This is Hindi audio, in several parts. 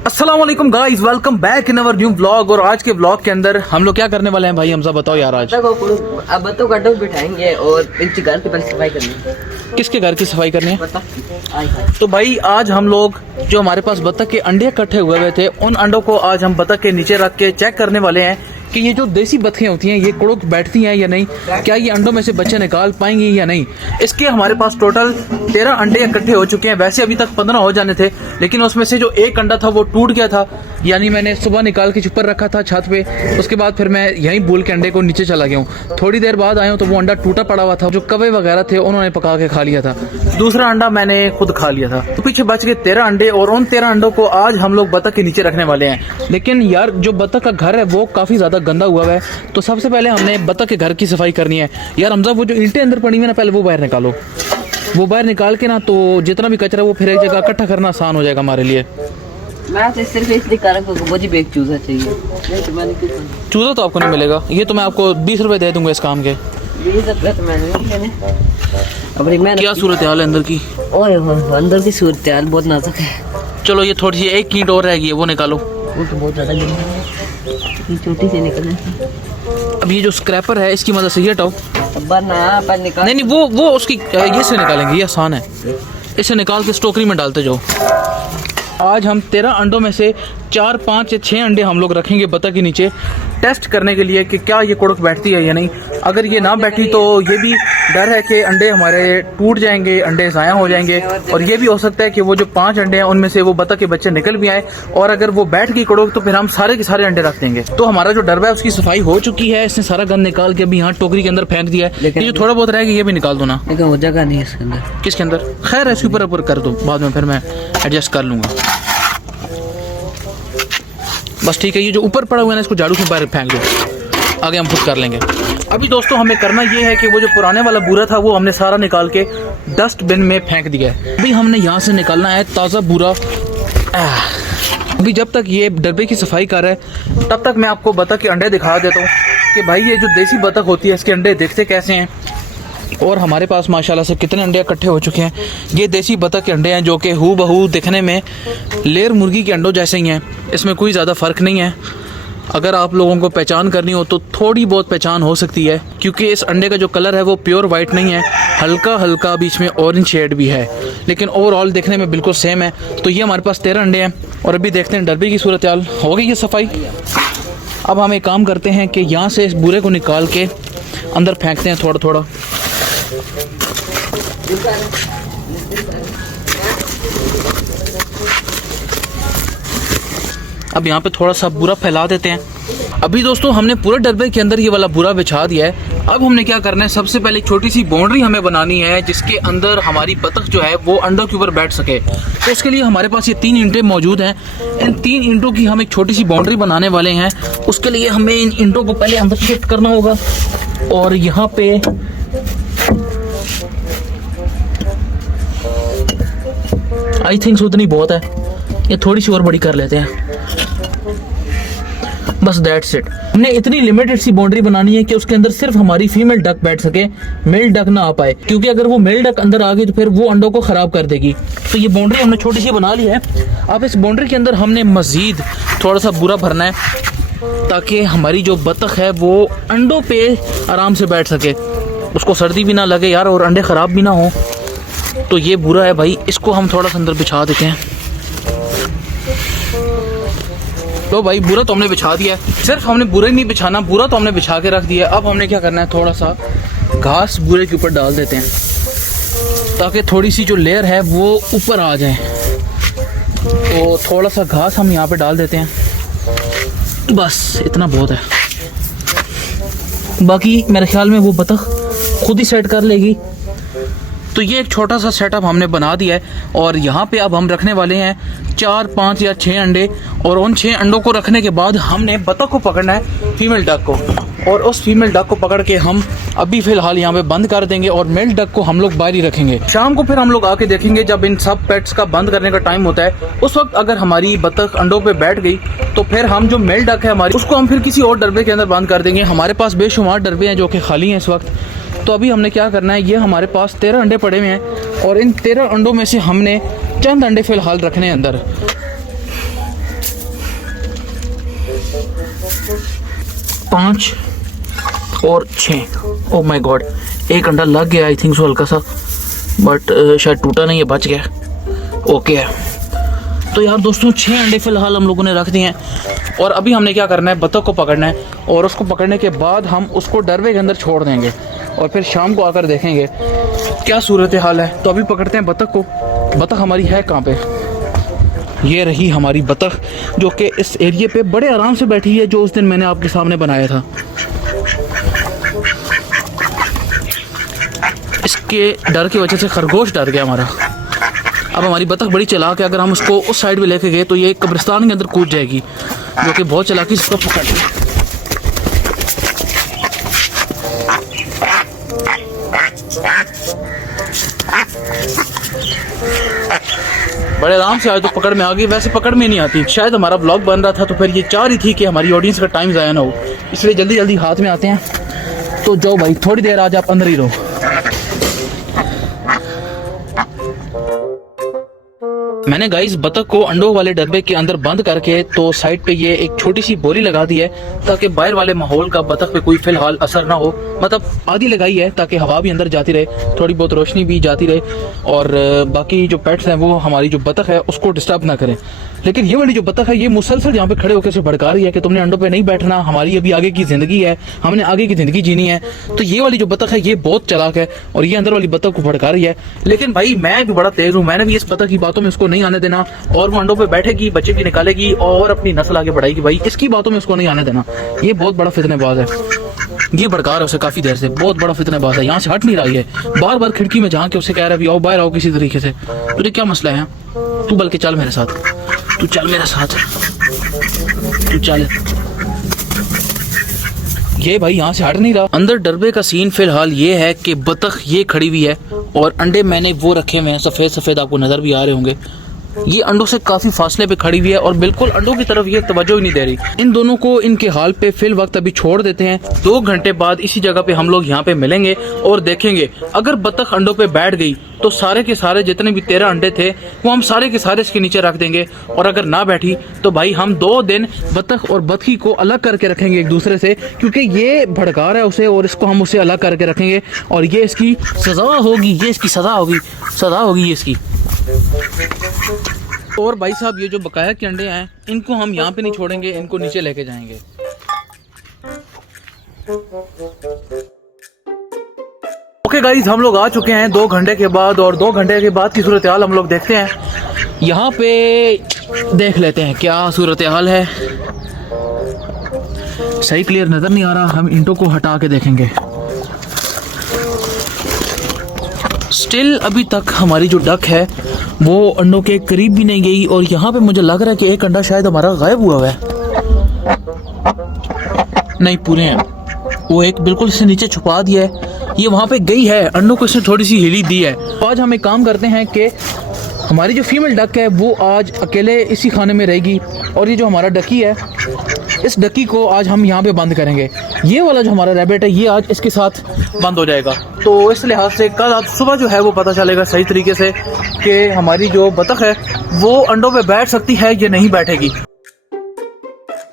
अस्सलाम वालेकुम guys, welcome back in our new vlog. और आज के व्लॉग के अंदर हम लोग क्या करने वाले हैं भाई, हमजा बताओ यार। आज अब तो गड्ढों बिठाएंगे और इनके घर की पहले सफाई करनी है। किसके घर की सफाई करनी है? बता। तो भाई आज हम लोग जो हमारे पास बतख के अंडे इकट्ठे हुए थे, उन अंडों को आज हम बतख के नीचे रख के चेक करने वाले हैं कि ये जो देसी बतखें होती हैं ये कुड़ुक बैठती हैं या नहीं, क्या ये अंडों में से बच्चे निकाल पाएंगी या नहीं। इसके हमारे पास टोटल 13 अंडे इकट्ठे हो चुके हैं। वैसे अभी तक 15 हो जाने थे, लेकिन उसमें से जो एक अंडा था वो टूट गया था, यानी मैंने सुबह निकाल के ऊपर रखा था छत पे। उसके बाद फिर मैं यहीं भूल के अंडे को नीचे चला गया हूँ। थोड़ी देर बाद आया हूँ तो वो अंडा टूटा पड़ा हुआ था। जो कवे वगैरह थे उन्होंने पका के खा लिया था। दूसरा अंडा मैंने खुद खा लिया था। तो पीछे बच गए 13 अंडे, और उन 13 अंडों को आज हम लोग बतख के नीचे रखने वाले हैं। लेकिन यार जो बतख का घर है वो काफी ज्यादा गंदा हुआ है, तो सबसे पहले हमने बतख के घर की सफाई करनी है। यार हमजा वो जो ईंटें अंदर पड़ी हुई ना, पहले वो बाहर निकालो। वो बाहर निकाल के ना, तो जितना भी कचरा वो फिर एक जगह इकट्ठा करना आसान हो जाएगा हमारे लिए। मैं तो सिर्फ इसलिए कर रहा हूं मुझे भी एक चूजा चाहिए। चूजा तो आपको नहीं मिलेगा, ये तो मैं आपको 20 रुपए दे दूंगा इस काम के। 20 रुपये तो मैंने नहीं लेने। अब मैं क्या सूरत हाल है अंदर की? ओए अंदर की सूरत हाल बहुत नाजुक है। चलो ये थोड़ी सी एक ईंट और रहेगी, वो निकालो। वो तो बहुत ज्यादा गंदी है, ये छोटी सी निकलने से। अब ये जो स्क्रैपर है इसकी मदद से ये हटाओ। ना पर निकाल। नहीं वो उसकी ये से निकालेंगे, ये आसान है। इसे निकाल के स्टोकरी में डालते जाओ। आज हम 13 अंडों में से 4, 5 या 6 अंडे हम लोग रखेंगे बतख के नीचे, टेस्ट करने के लिए कि क्या ये कुड़ुक बैठती है या नहीं। अगर ये ना बैठी तो ये भी डर है कि अंडे हमारे टूट जाएंगे, अंडे ज़ाया हो जाएंगे। और ये भी हो सकता है कि वो जो 5 अंडे हैं उनमें से वो बतख के बच्चे निकल भी आए, और अगर वो बैठ गई कुड़ुक तो फिर हम सारे के सारे अंडे रख देंगे। तो हमारा जो डरबा है उसकी सफाई हो चुकी है। इसने सारा गंद निकाल के अभी यहाँ टोकरी के अंदर फेंक दिया है। ये जो थोड़ा बहुत रहेगा ये भी निकाल दो ना। लेकिन वो जगह नहीं है इसके अंदर। किसके अंदर? खैर इसके ऊपर कर दो, बाद में फिर मैं एडजस्ट कर लूंगा। बस ठीक है, ये जो ऊपर पड़ा हुआ है ना इसको झाड़ू से बाहर फेंक दो, आगे हम खुद कर लेंगे। अभी दोस्तों हमें करना ये है कि वो जो पुराने वाला बूरा था वो हमने सारा निकाल के डस्टबिन में फेंक दिया है। अभी हमने यहाँ से निकालना है ताज़ा बूरा। अभी जब तक ये डब्बे की सफाई कर रहा है तब तक मैं आपको बतख के अंडे दिखा देता हूँ कि भाई ये जो देसी बतख होती है इसके अंडे देखते कैसे हैं। और हमारे पास माशाल्लाह से कितने अंडे इकट्ठे हो चुके हैं। ये देसी बतख के अंडे हैं जो कि हूबहू दिखने में लेयर मुर्गी के अंडों जैसे ही हैं, इसमें कोई ज़्यादा फ़र्क नहीं है। अगर आप लोगों को पहचान करनी हो तो थोड़ी बहुत पहचान हो सकती है, क्योंकि इस अंडे का जो कलर है वो प्योर वाइट नहीं है, हल्का हल्का बीच में ऑरेंज शेड भी है, लेकिन ओवरऑल देखने में बिल्कुल सेम है। तो ये हमारे पास 13 अंडे हैं, और अभी देखते हैं डरबे की सूरत हाल। हो गई ये सफाई। अब हम एक काम करते हैं कि यहाँ से इस बूरे को निकाल के अंदर फेंकते हैं थोड़ा थोड़ा। अब यहाँ पे थोड़ा सा बुरा फैला देते हैं। अभी दोस्तों हमने पूरे डब्बे के अंदर ये वाला बुरा बिछा दिया है। अब हमने क्या करना है, सबसे पहले एक छोटी सी बाउंड्री हमें बनानी है जिसके अंदर हमारी बतख जो है वो अंडों के ऊपर बैठ सके। तो उसके लिए हमारे पास ये 3 ईंटें मौजूद हैं। इन 3 ईंटों की हम एक छोटी सी बाउंड्री बनाने वाले हैं। उसके लिए हमें इन ईंटों को पहले अंदर शिफ्ट करना होगा, और यहाँ पे आई थिंक उतनी बहुत है, ये थोड़ी सी और बड़ी कर लेते हैं। बस दैट्स इट। हमने इतनी लिमिटेड सी बाउंड्री बनानी है कि उसके अंदर सिर्फ हमारी फीमेल डक बैठ सके, मेल डक ना आ पाए, क्योंकि अगर वो मेल डक अंदर आ गई तो फिर वो अंडों को खराब कर देगी। तो ये बाउंड्री हमने छोटी सी बना ली है। अब इस बाउंड्री के अंदर हमने मजीद थोड़ा सा बुरा भरना है, ताकि हमारी जो बतख है वो अंडों पे आराम से बैठ सके, उसको सर्दी भी ना लगे यार, और अंडे खराब भी ना हो। तो ये बुरा है भाई, इसको हम थोड़ा सा अंदर बिछा देते हैं। तो भाई बुरा तो हमने बिछा दिया है। सिर्फ हमने बुरा ही नहीं बिछाना, बुरा तो हमने बिछा के रख दिया है। अब हमने क्या करना है, थोड़ा सा घास बुरे के ऊपर डाल देते हैं, ताकि थोड़ी सी जो लेयर है वो ऊपर आ जाए। तो थोड़ा सा घास हम यहाँ पे डाल देते हैं, बस इतना बहुत है। बाकी मेरे ख्याल में वो बतख खुद ही सेट कर लेगी। तो ये एक छोटा सा सेटअप हमने बना दिया है, और यहाँ पे अब हम रखने वाले हैं 4, 5 या 6 अंडे। और उन 6 अंडों को रखने के बाद हमने बतख को पकड़ना है, फीमेल डक को, और उस फीमेल डक को पकड़ के हम अभी फ़िलहाल यहाँ पे बंद कर देंगे, और मेल डक को हम लोग बाहर ही रखेंगे। शाम को फिर हम लोग आके देखेंगे, जब इन सब पेट्स का बंद करने का टाइम होता है, उस वक्त अगर हमारी बतख अंडों पे बैठ गई तो फिर हम जो मेल डक है हमारी, उसको हम फिर किसी और डरबे के अंदर बंद कर देंगे। हमारे पास बेशुमार डरबे हैं जो कि खाली हैं इस वक्त। तो अभी हमने क्या करना है, ये हमारे पास 13 अंडे पड़े हुए हैं, और इन 13 अंडों में से हमने चंद अंडे फ़िलहाल रखने हैं अंदर। 5 और 6। ओह माय गॉड, एक अंडा लग गया आई थिंक सो हल्का सा, बट शायद टूटा नहीं है, बच गया। ओके है। तो यार दोस्तों 6 अंडे फिलहाल हम लोगों ने रख दिए हैं और अभी हमने क्या करना है, बतख को पकड़ना है और उसको पकड़ने के बाद हम उसको डरवे के अंदर छोड़ देंगे और फिर शाम को आकर देखेंगे क्या सूरत हाल है। तो अभी पकड़ते हैं बतख को। बतख हमारी है कहाँ पे? ये रही हमारी बतख जो कि इस एरिए पे बड़े आराम से बैठी है, जो उस दिन मैंने आपके सामने बनाया था। इसके डर की वजह से खरगोश डर गया हमारा। अब हमारी बतख बड़ी चालाक है, अगर हम उसको उस साइड में लेके गए तो ये कब्रिस्तान के अंदर कूद जाएगी, जो कि बहुत चालाकी से इसको पकड़ ले। बड़े आराम से आज तो पकड़ में आ गई। वैसे पकड़ में नहीं आती, शायद हमारा ब्लॉग बन रहा था तो फिर ये चाह रही थी कि हमारी ऑडियंस का टाइम ज़ाया ना हो, इसलिए जल्दी जल्दी हाथ में आते हैं। तो जाओ भाई, थोड़ी देर आज आप अंदर ही रहो। मैंने गाइस बतख को अंडों वाले डब्बे के अंदर बंद करके तो साइड पे ये एक छोटी सी बोरी लगा दी है ताकि बाहर वाले माहौल का बतख पे कोई फिलहाल असर ना हो। मतलब आधी लगाई है ताकि हवा भी अंदर जाती रहे, थोड़ी बहुत रोशनी भी जाती रहे और बाकी जो पेट्स हैं वो हमारी जो बतख है उसको डिस्टर्ब ना करें। लेकिन ये वाली जो बतख है ये मुसलसल यहाँ पे खड़े होकर से भड़का रही है कि तुमने अंडों पे नहीं बैठना, हमारी अभी आगे की जिंदगी है, हमने आगे की जिंदगी जीनी है। तो ये वाली जो बतख है ये बहुत चालाक है और ये अंदर वाली बतख को भड़का रही है। लेकिन भाई मैं भी बड़ा तेज हूँ, मैंने भी इस बतख की बातों में उसको नहीं आने देना और वो अंडों पे बैठेगी, बच्चे भी निकालेगी और अपनी नस्ल आगे बढ़ाएगी। भाई इसकी बातों में उसको नहीं आने देना, ये बहुत बड़ा फितनेबाज है। ये भड़का रहा है उसे काफी देर से, बहुत बड़ा फितनेबाज है, यहाँ से हट नहीं रही है, बार बार खिड़की में झांक के उसे कह रहा है आओ बाहर आओ किसी तरीके से। तुझे क्या मसला है? तू बल्कि चल मेरे साथ, तू चल मेरे साथ, तू चल। ये भाई यहाँ से हट नहीं रहा। अंदर डरबे का सीन फिलहाल ये है कि बतख ये खड़ी हुई है और अंडे मैंने वो रखे हुए हैं सफेद सफेद, आपको नजर भी आ रहे होंगे। ये अंडों से काफी फासले पे खड़ी हुई है और बिल्कुल अंडों की तरफ ये तवज्जो ही नहीं दे रही। इन दोनों को इनके हाल पे फिल वक्त अभी छोड़ देते हैं। 2 घंटे बाद इसी जगह पे हम लोग यहाँ पे मिलेंगे और देखेंगे अगर बतख अंडों पे बैठ गई तो सारे के सारे जितने भी 13 अंडे थे वो हम सारे के सारे इसके नीचे रख देंगे और अगर ना बैठी तो भाई हम 2 दिन बतख और बतखी को अलग करके रखेंगे एक दूसरे से, क्योंकि ये भड़का रहा है उसे और इसको हम उसे अलग करके रखेंगे और ये इसकी सजा होगी, ये इसकी सजा होगी ये इसकी। और भाई साहब ये जो बकाया के अंडे हैं इनको हम यहाँ पे नहीं छोड़ेंगे, इनको नीचे लेके जाएंगे। ओके गाइस, हम लोग आ चुके हैं 2 घंटे के बाद और 2 घंटे के बाद की सूरत हाल हम लोग देखते हैं। यहाँ पे देख लेते हैं क्या सूरत हाल है। सही क्लियर नजर नहीं आ रहा, हम इंटों को हटा के देखेंगे। स्टिल अभी तक हमारी जो डक है वो अंडों के करीब भी नहीं गई और यहाँ पे मुझे लग रहा है कि एक अंडा शायद हमारा गायब हुआ है। नहीं, पूरे हैं, वो एक बिल्कुल इससे नीचे छुपा दिया है, ये वहाँ पे गई है, अंडों को इसने थोड़ी सी हिली दी है। तो आज हम एक काम करते हैं कि हमारी जो फीमेल डक है वो आज अकेले इसी खाने में रहेगी और ये जो हमारा डकी है इस डकी को आज हम यहाँ पे बंद करेंगे। ये वाला जो हमारा रैबिट है ये आज इसके साथ बंद हो जाएगा। तो इस लिहाज से कल आज सुबह जो है वो पता चलेगा सही तरीके से कि हमारी जो बतख है वो अंडों पे बैठ सकती है या नहीं बैठेगी।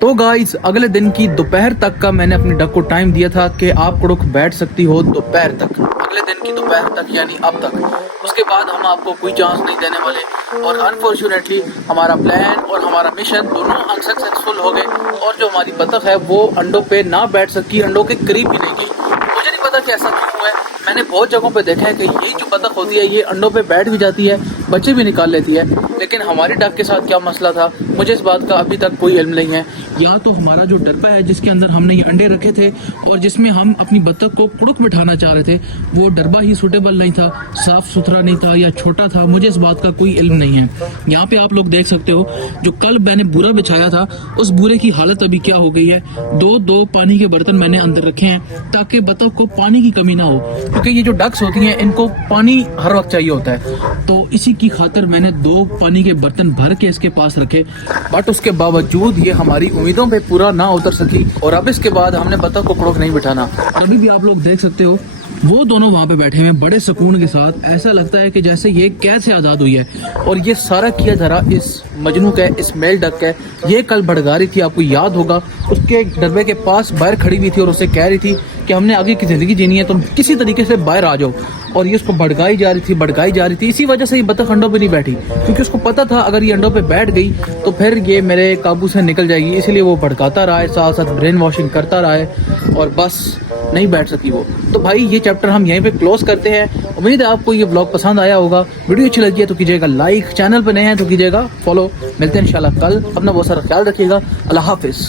तो गाइस अगले दिन की दोपहर तक का मैंने अपनी डक को टाइम दिया था कि आप कुड़ुक बैठ सकती हो दोपहर तक, अगले दिन की दोपहर तक यानी अब तक। उसके बाद हम आपको कोई चांस नहीं देने वाले और अनफॉर्चुनेटली हमारा प्लान और हमारा मिशन दोनों अनसक्सेसफुल हो गए और जो हमारी बतख है वो अंडों पे ना बैठ सकी, अंडों के करीब भी नहीं गई। मुझे नहीं पता कि ऐसा क्यों है, मैंने बहुत जगहों पे देखा है कि ये जो बतख होती है ये अंडों पे बैठ भी जाती है, बच्चे भी निकाल लेती है, लेकिन हमारी डक के साथ क्या मसला था मुझे इस बात का अभी तक कोई इल्म नहीं है। या तो हमारा जो डरबा है जिसके अंदर हमने ये अंडे रखे थे और जिसमें हम अपनी बतख को कुड़ुक बिठाना चाह रहे थे वो डरबा ही सूटेबल नहीं था, साफ सुथरा नहीं था या छोटा था, मुझे इस बात का कोई इल्म नहीं है। यहाँ पे आप लोग देख सकते हो जो कल मैंने बूरा बिछाया था उस बूरे की हालत अभी क्या हो गई है। 2 पानी के बर्तन मैंने अंदर रखे हैं ताकि बतख को पानी की कमी ना हो, क्योंकि ये जो डक्स होती हैं इनको पानी हर वक्त चाहिए होता है। तो इसी की खातिर मैंने 2 पानी के बर्तन भर के इसके पास रखे, बट उसके बावजूद ये हमारी उम्मीदों पे पूरा ना उतर सकी और अब इसके बाद हमने बतख को कुड़ुक नहीं बिठाना। और अभी भी आप लोग देख सकते हो वो दोनों वहाँ पे बैठे हुए हैं बड़े सुकून के साथ, ऐसा लगता है कि जैसे ये कैद से आज़ाद हुई है। और ये सारा किया जा रहा इस मजनू का है, इस मेल डक का है। ये कल भड़का रही थी, आपको याद होगा, उसके डरबे के पास बाहर खड़ी हुई थी और उससे कह रही थी कि हमने आगे की ज़िंदगी जीनी है, तुम किसी तरीके से बाहर आ जाओ। और ये उसको भड़काई जा रही थी। इसी वजह से ये बतख अंडों पे नहीं बैठी, क्योंकि उसको पता था अगर ये अंडों पे बैठ गई तो फिर ये मेरे काबू से निकल जाएगी। इसलिए वो भड़काता रहा है, साथ साथ ब्रेन वॉशिंग करता रहा है और बस नहीं बैठ सकी वो। तो भाई ये चैप्टर हम यहीं पे क्लोज करते हैं। उम्मीद है आपको ये ब्लॉग पसंद आया होगा। वीडियो अच्छी लगी है तो कीजिएगा लाइक, चैनल पे नए हैं तो कीजिएगा फॉलो। मिलते हैं इंशाल्लाह कल। अपना बहुत सारा ख्याल रखिएगा। अल्लाह हाफिज़।